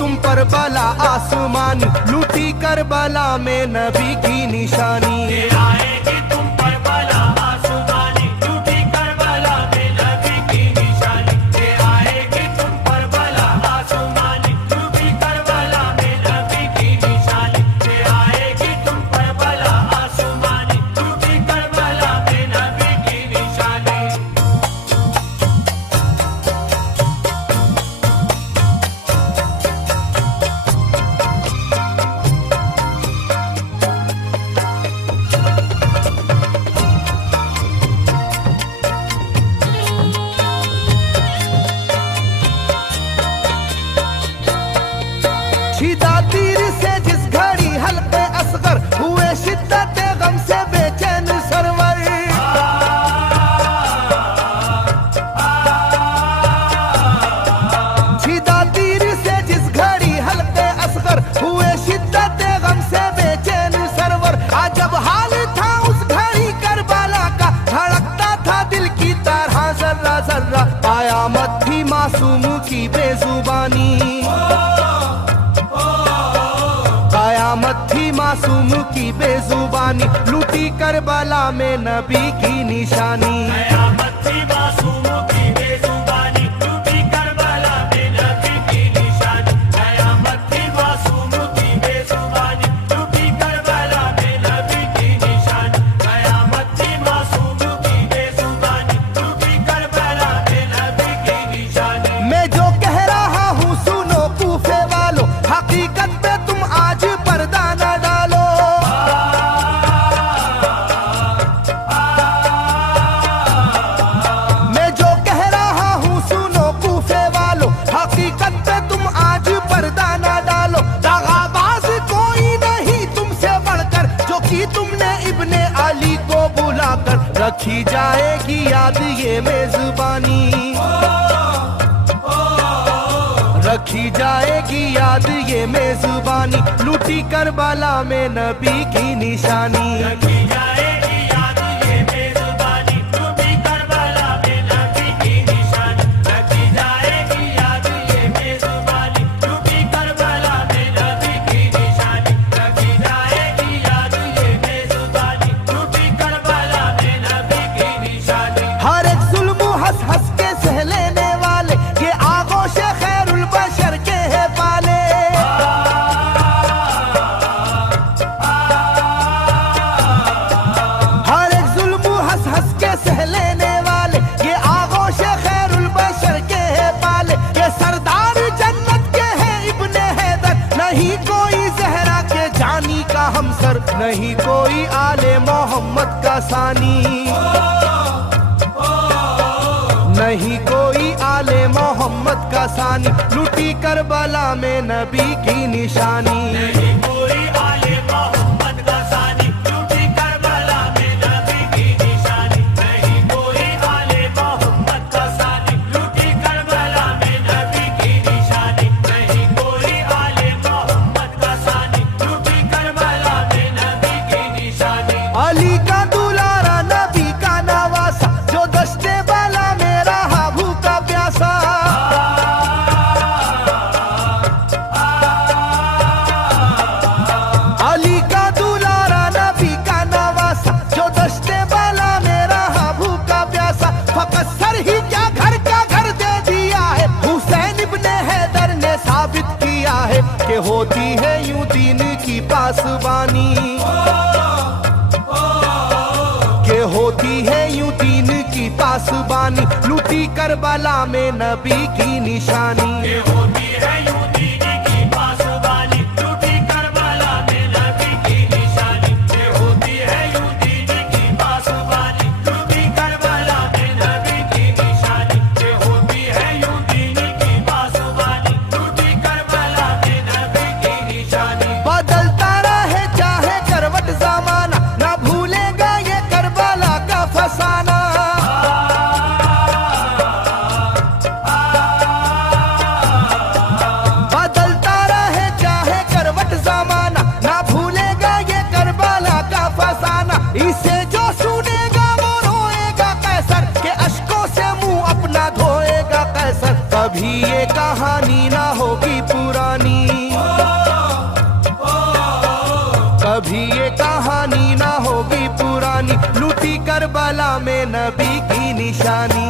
तुम पर बला आसमानी, लूटी करबला में नबी की निशानी। आएगी तुम पर बला आसमानी, लूटी करबला में नबी की निशानी। आएगी तुम पर बला आसमानी, लूटी करबला में नबी की निशानी। आएगी तुम पर बला आसमानी, लूटी करबला में नबी की निशानी। छिदा तीर से जिस घड़ी हल्के असगर हुए शिद्दत गम से बेचैन सरवर। छिदा तीर से जिस घड़ी हल्के असगर हुए शिद्दत गम से बेचैन सरवर। अजब हाल था उस घड़ी करबला का, धड़कता था दिल की तरह जर्रा जर्रा। कयामत थी मासूम की बेजुबानी, कयामत थी मासूम की बेजुबानी, लूटी करबला में नबी की निशानी। कयामत थी मासूम की बेजुबानी, लूटी करबला में नबी की निशानी। कयामत थी मासूम की बेजुबानी, लूटी करबला में नबी की निशानी। कयामत थी मासूम की बेजुबानी, लूटी करबला में नबी की निशानी। मैं जो कह रहा हूँ सुनो कूफे वालों, हकीकत पे तुम आज पर्दा न डालो। मैं जो कह रहा हूँ सुनो कूफे वालों, हकीकत पे तुम आज पर्दा न डालो। दगाबाज कोई नहीं तुमसे बढ़कर, जो कि तुमने इब्ने अली को बुलाकर। रखी जाएगी याद ये मेजबानी, रखी जाएगी याद ये मेजबानी, लूटी करबला में नबी की निशानी। रखी जाएगी याद ये मेजबानी, लूटी करबला में नबी की निशानी। रखी जाएगी याद ये मेजबानी, लूटी करबला में नबी की निशानी। रखी जाएगी याद ये मेजबानी, लूटी करबला में नबी की निशानी। हर एक जुल्म हंस हंस के सह लेने वाले, ये आगोश खैरुल बशर के है पाले। हर एक जुल्म हंस हंस के सह लेने वाले, ये आगोश खैरुल बशर के है पाले। ये सरदार जन्नत के है इब्ने हैदर, नहीं कोई जहरा के जानी का हमसर। नहीं कोई आले मोहम्मद का सानी, नहीं कोई आले मोहम्मद का सानी, लूटी करबला में नबी की निशानी। नहीं कोई आले मोहम्मद का सानी, लूटी करबला में नबी की निशानी। नहीं कोई आले मोहम्मद का सानी, लूटी करबला में नबी की निशानी। नहीं कोई आले मोहम्मद का सानी, लूटी करबला में नबी की निशानी। अली का दुलारा नबी का नवासा, जो दश्ते बला में रहा भूखा प्यासा। अली का दुलारा नबी का नवासा, जो दश्ते बला में रहा भूखा प्यासा। फकत सर ही क्या घर का घर दे दिया है, हुसैन इब्ने हैदर ने साबित किया है कि होती है यूं दीन की पासबानी, के होती है यूं दीन की पासबानी, लूटी करबला में नबी की निशानी। ये होती है यूं दीन की पासबानी, लूटी करबला में नबी की निशानी। ये होती है यूं दीन की पासबानी, लूटी करबला में नबी की निशानी। ये होती है यूं दीन की पासबानी, लूटी करबला में नबी की निशानी। बदलता रहे चाहे करवट जमाना, ना भूलेगा ये करबला का फसाना। में नबी की निशानी।